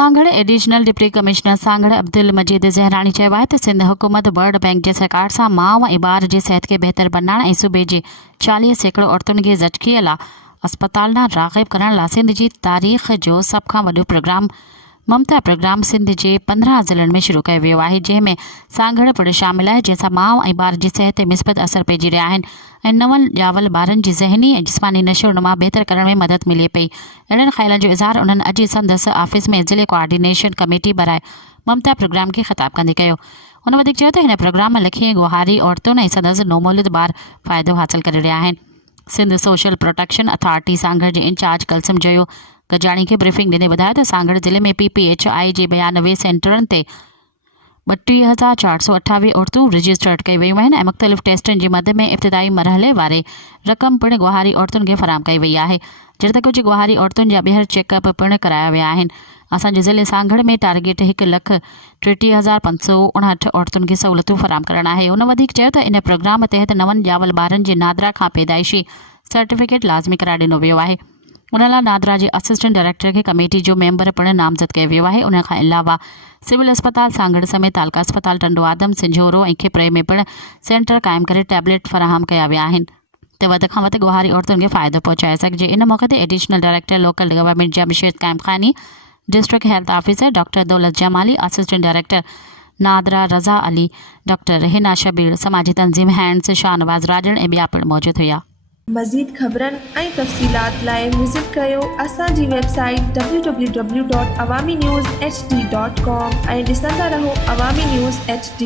Sanghar additional deputy commissioner Sanghar Abdul Majeed Zahrani चयो आहे त सिंध हुकूमत वर्ल्ड बैंक जे सहकार सां माउ ऐं ॿार जी सेहत खे बहितर बनाइण ऐं सूबे जे 40% औरतुनि खे ज़चकीअ लाइ अस्पताल ॾांहुं राग़िब करण लाइ सिंध जी तारीख़ जो सभ खां वॾो प्रोग्राम ममता प्रोग्राम सिंध जे 15 ज़िलनि में शुरू कयो वियो आहे, जंहिंमें सांगड़ पिणु शामिल आहे, जंहिंसां माउ ऐं ॿार जी सेहत ते मिस्बत असर पइजी रहिया आहिनि ऐं नवनि ॼावल ॿारनि जी ज़हनी ऐं जिस्मानी नशोनुमा बहितर करण में मदद मिले पई। अहिड़नि ख़्यालनि जो इज़हार उन्हनि अॼु संदसि ऑफिस में ज़िले कोऑर्डिनेशन कमेटी बराए ममता प्रोग्राम खे ख़िताब कंदे कयो। उन वधीक चयो त हिन प्रोग्राम में लखीं गुहारी औरतुनि ऐं संदसि नौमौलूद ॿार फ़ाइदो हासिल करे रहिया आहिनि। Sindh social protection authority Sanghar जे इंचार्ज कलसम जोयो गजाणी खे ब्रीफिंग ॾींदे ॿुधायो त सांगड़ ज़िले में PPHI जे 92 सेंटरनि ते 32,428 औरतूं रजिस्टर्ड कई वयूं आहिनि ऐं मुख़्तलिफ़ टेस्टनि जी मद में इब्तिदाई मरहले वारे रक़म पिणु गुहारी औरतुनि खे फ़राहम कई वई आहे, जहिड़े त कुझु गुहारी औरतुनि जा ॿीहर चेकअप पिणु कराया विया आहिनि। असांजे ज़िले सांगड़ में टारगेट 1,33,559 औरतुनि खे सहूलियतूं फ़राहम करणु आहे। उन वधीक चयो त इन प्रोग्राम तहत नवनि ॼावल ॿारनि जे नादरा खां पैदाइशी सर्टिफिकेट लाज़मी करार ॾिनो वियो आहे। उन लाइ नादरा जे असिस्टेंट डायरेक्टर खे कमेटी जो मेंबर पिणु नामज़द कयो वियो आहे। उन खां अलावा सिविल अस्पताल सांगड़ समेत तालका अस्पताल टंडो आदम सिंझोरो ऐं खिपरे में पिणु सेंटर क़ाइमु करे टैबलेट फ़राहम कया विया आहिनि त वधि खां वधि गुहारी औरतुनि खे फ़ाइदो पहुचाए सघिजे। इन मौक़े ते additional director local government Jamshed Kaimkhani, district health officer doctor Daulat Jamali, assistant director NADRA Raza Ali, doctor Hina Shabbir, समाजी तंज़ीम हैंड्स शाहनवाज़ राजन ऐं ॿिया पिणु मौजूदु हुया। मज़ीद ख़बरनि ऐं तफ़सीलात लाइ विज़िट कयो असांजी वेबसाइट www.awamiNewsHD.com ऐं ॾिसंदा रहो अवामी न्यूज़ HD।